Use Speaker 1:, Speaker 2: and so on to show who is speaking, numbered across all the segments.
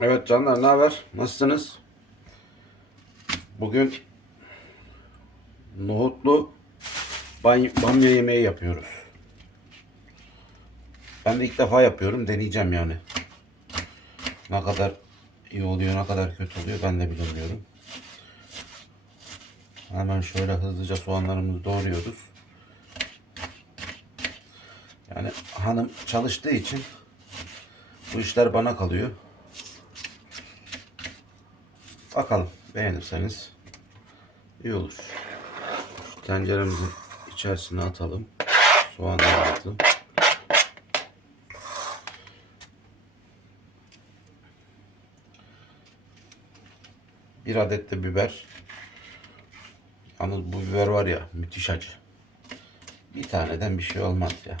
Speaker 1: Evet canlar ne haber? Nasılsınız? Bugün nohutlu bam- bamya yemeği yapıyoruz. Ben de ilk defa yapıyorum. Deneyeceğim yani. Ne kadar iyi oluyor, ne kadar kötü oluyor ben de bilmiyorum. Hemen şöyle hızlıca soğanlarımızı doğruyoruz. Yani hanım çalıştığı için bu işler bana kalıyor. Bakalım beğenirseniz iyi olur. Şu tenceremizin içerisine atalım. Soğanları atalım. Bir adet de biber. Yalnız bu biber var ya müthiş acı. Bir taneden bir şey olmaz ya.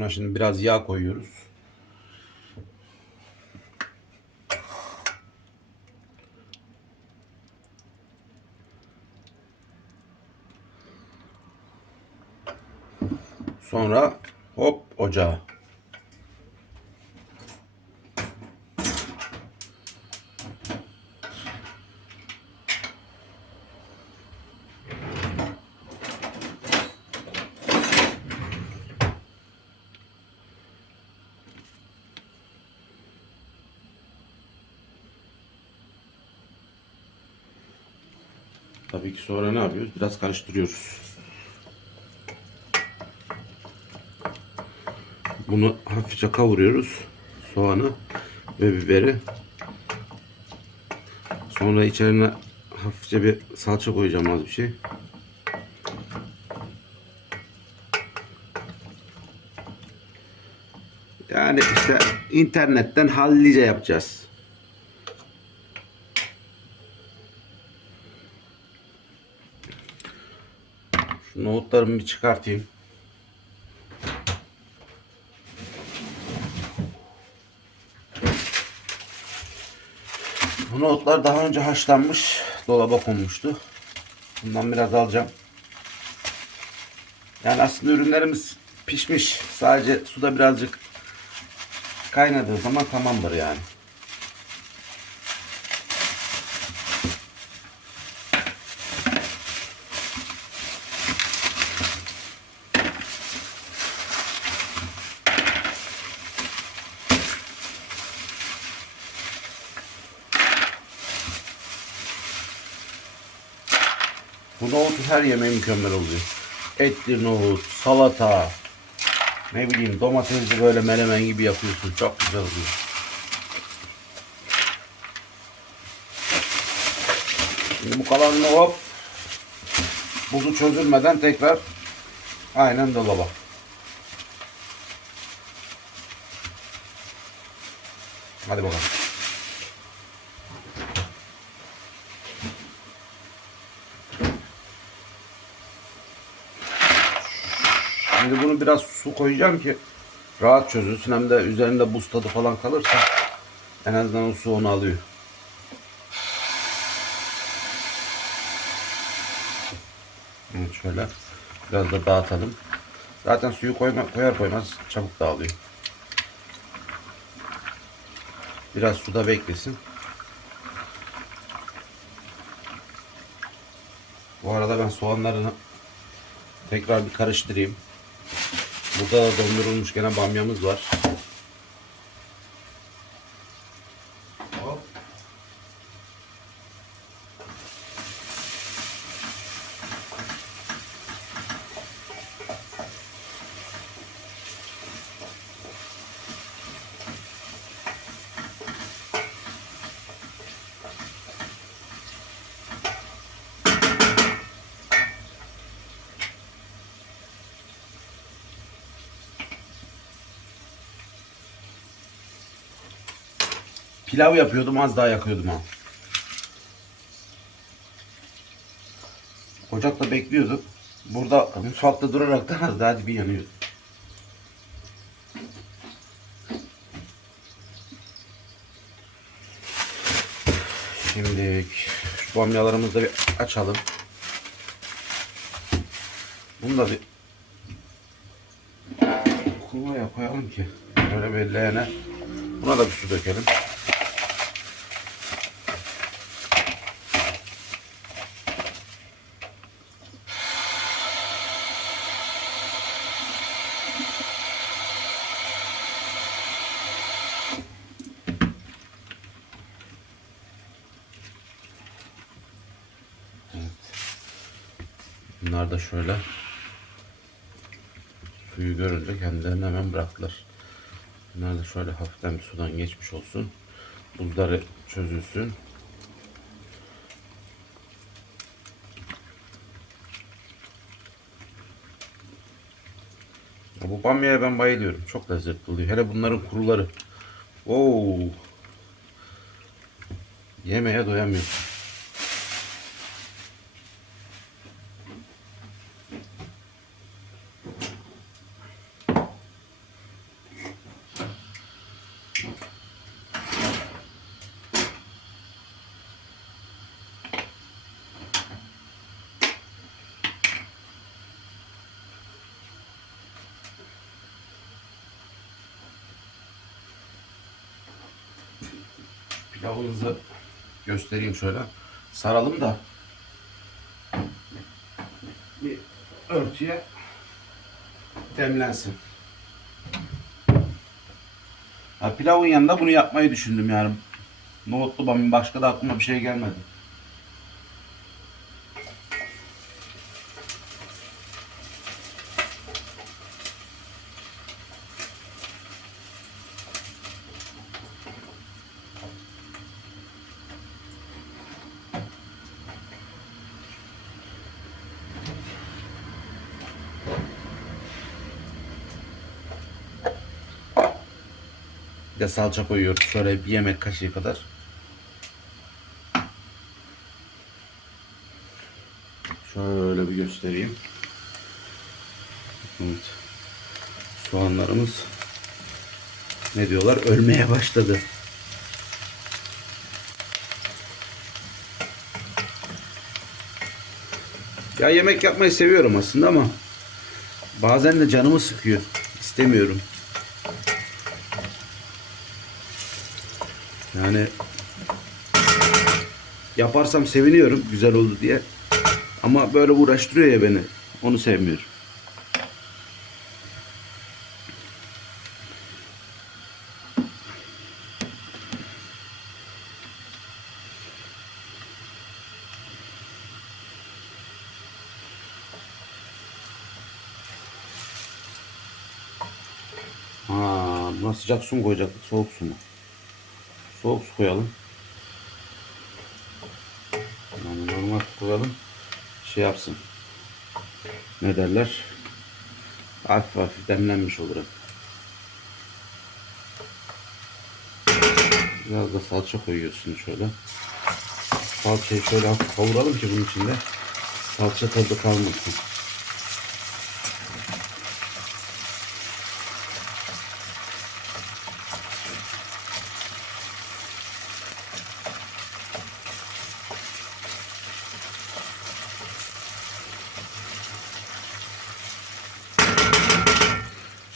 Speaker 1: Buna şimdi biraz yağ koyuyoruz. Sonra hop ocağa. Tabii ki sonra ne yapıyoruz? Biraz karıştırıyoruz. Bunu hafifçe kavuruyoruz. Soğanı ve biberi. Sonra içerine hafifçe bir salça koyacağım az bir şey. Yani işte internetten hallice yapacağız. Nohutlarımı bir çıkartayım. Bu nohutlar daha önce haşlanmış. Dolaba konmuştu. Bundan biraz alacağım. Yani aslında ürünlerimiz pişmiş. Sadece suda birazcık kaynadığı zaman tamamdır yani. Bu nohutun her yemeği mükemmel oluyor. Etli nohut, salata, ne bileyim domatesli böyle menemen gibi yapıyorsun. Çok güzel oluyor. Şimdi bu kalanını hop buzu çözülmeden tekrar aynen dolaba. Hadi bakalım. Biraz su koyacağım ki rahat çözülsün. Hem de üzerinde buz tadı falan kalırsa en azından o su onu alıyor. Evet şöyle biraz da dağıtalım. Zaten suyu koyma, koyar koymaz çabuk dağılıyor. Biraz suda beklesin. Bu arada ben soğanlarını tekrar bir karıştırayım. Burada da dondurulmuş gene bamyamız var. Pilav yapıyordum az daha yakıyordum ha. Ocakta bekliyorduk. Burada mutfakta durarak da az daha dibi yanıyor. Şimdi şu bamyalarımızı da bir açalım. Bunu da bir kurma yapalım ki böyle belleyene. Buna da bir su dökelim. Bunlar da şöyle suyu görünce kendilerini hemen bıraktılar. Bunlar da şöyle hafiften bir sudan geçmiş olsun. Buzları çözülsün. Bu bamyaya ben bayılıyorum. Çok lezzetli oluyor. Hele bunların kuruları. Oo. Yemeye doyamıyorsun. Pilavımızı göstereyim şöyle. Saralım da bir örtüye demlensin. Ha, pilavın yanında bunu yapmayı düşündüm yani. Nohutlu bamya başka da aklıma bir şey gelmedi. De salça koyuyoruz. Şöyle bir yemek kaşığı kadar. Şöyle bir göstereyim. Evet. Soğanlarımız ne diyorlar? Ölmeye başladı. Ya yemek yapmayı seviyorum aslında ama bazen de canımı sıkıyor. İstemiyorum. Yani yaparsam seviniyorum güzel oldu diye. Ama böyle uğraştırıyor ya beni. Onu sevmiyorum. Ha, buna sıcak su mu koyacaktık, soğuk su mu? Soğuk su koyalım. Normal su koyalım. Şey yapsın. Ne derler? Hafif hafif demlenmiş olur. Biraz da salça koyuyorsun şöyle. Salçayı şöyle hafif kavuralım ki bunun içinde salça tadı kalmasın.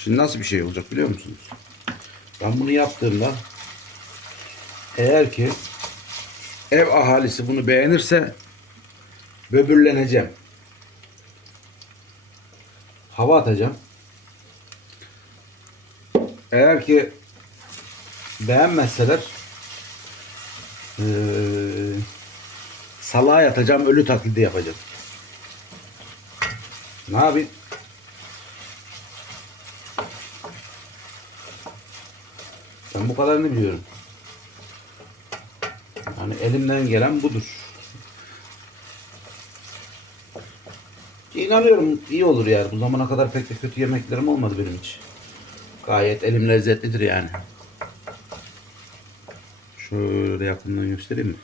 Speaker 1: Şimdi nasıl bir şey olacak biliyor musunuz? Ben bunu yaptığımda eğer ki ev ahalisi bunu beğenirse böbürleneceğim. Hava atacağım. Eğer ki beğenmezseler eee salağa yatacağım, ölü taklidi yapacağım. Ne yapayım? Ben bu kadarını biliyorum. Yani elimden gelen budur. İnanıyorum iyi olur yani. Bu zamana kadar pek de kötü yemeklerim olmadı benim hiç. Gayet elim lezzetlidir yani. Şöyle yakından göstereyim mi?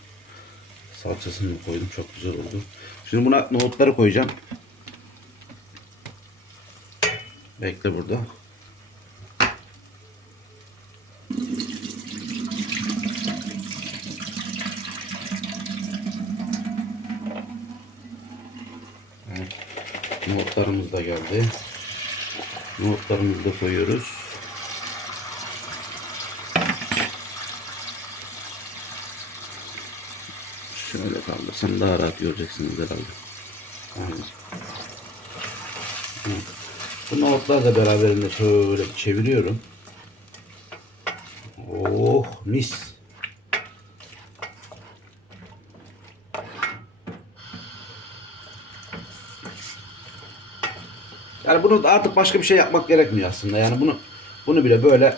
Speaker 1: Salçasını koydum. Çok güzel oldu. Şimdi buna nohutları koyacağım. Bekle burada. Bamyamız da geldi. Nohutlarımızı da koyuyoruz. Şöyle kaldırsam daha rahat göreceksiniz herhalde. Aynen. Hı. Bu nohutlar da beraberinde şöyle çeviriyorum. Oh mis. Yani bunu artık başka bir şey yapmak gerekmiyor aslında. Yani bunu bunu bile böyle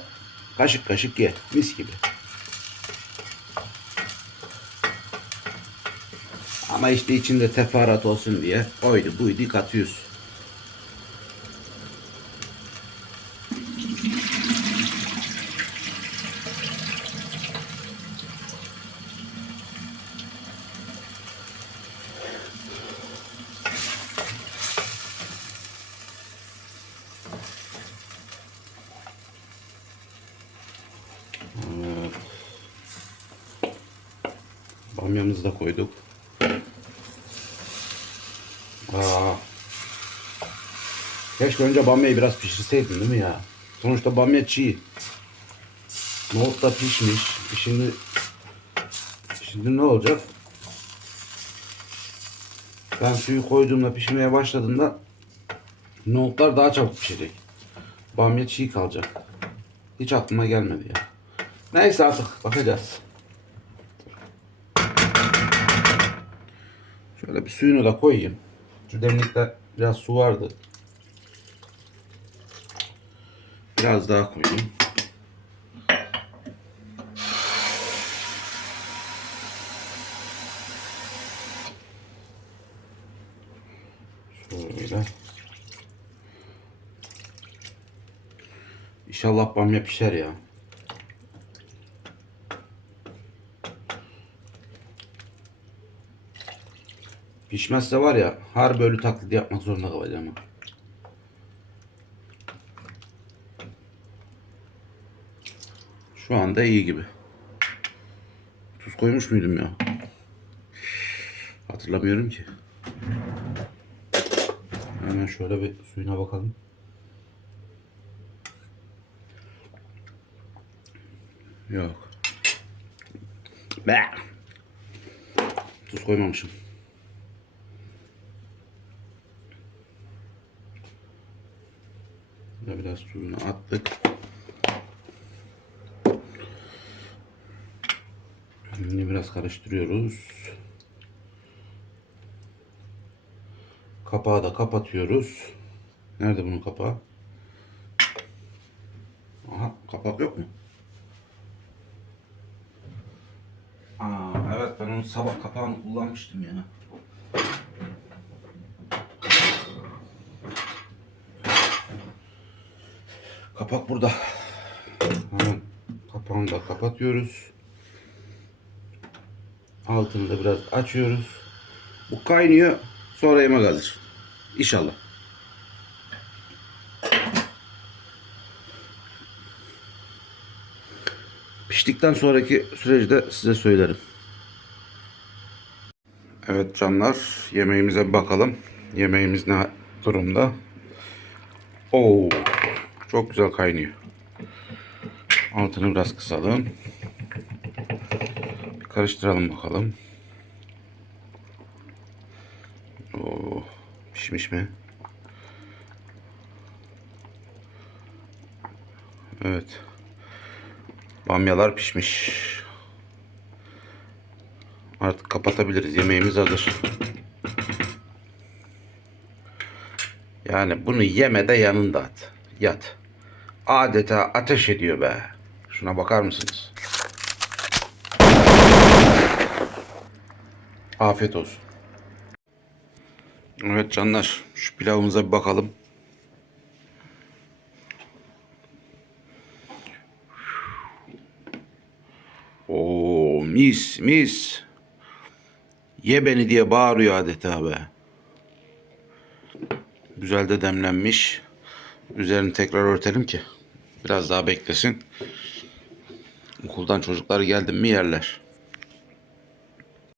Speaker 1: kaşık kaşık ye. Mis gibi. Ama işte içinde teferruat olsun diye oydu buydu katıyoruz. Bamyamızı da koyduk. Aa. Keşke önce bamyayı biraz pişirseydin değil mi ya? Sonuçta bamya çiğ. Nohut da pişmiş. Şimdi şimdi ne olacak? Ben suyu koyduğumda pişmeye başladığında nohutlar daha çabuk pişecek. Bamya çiğ kalacak. Hiç aklıma gelmedi ya. Neyse artık bakacağız. Şöyle bir suyunu da koyayım. Şu demlikte biraz su vardı. Biraz daha koyayım. Şöyle. İnşallah bamya pişer ya. Pişmezse var ya harbi ölü taklidi yapmak zorunda kalacağım. ha. Şu anda iyi gibi. Tuz koymuş muydum ya? Hatırlamıyorum ki. Hemen şöyle bir suyuna bakalım. Yok. Be. Tuz koymamışım. Burada biraz suyunu attık. Şimdi biraz karıştırıyoruz. Kapağı da kapatıyoruz. Nerede bunun kapağı? Aha kapak yok mu? Aa, evet ben onun sabah kapağını kullanmıştım ya. Kapak burada. Hemen kapağını da kapatıyoruz. Altını da biraz açıyoruz. Bu kaynıyor. Sonra yemek hazır. İnşallah. Piştikten sonraki süreci de size söylerim. Evet canlar yemeğimize bakalım. Yemeğimiz ne durumda? Oo, çok güzel kaynıyor. Altını biraz kısalım. Bir karıştıralım bakalım. Oo, pişmiş mi? Evet. Bamyalar pişmiş. Artık kapatabiliriz. Yemeğimiz hazır. Yani bunu yeme de yanında at. Yat. Adeta ateş ediyor be. Şuna bakar mısınız? Afiyet olsun. Evet canlar. Şu pilavımıza bir bakalım. Oo mis mis. Ye beni diye bağırıyor adeta be. Güzel de demlenmiş. Üzerini tekrar örtelim ki biraz daha beklesin. Okuldan çocuklar geldi mi yerler.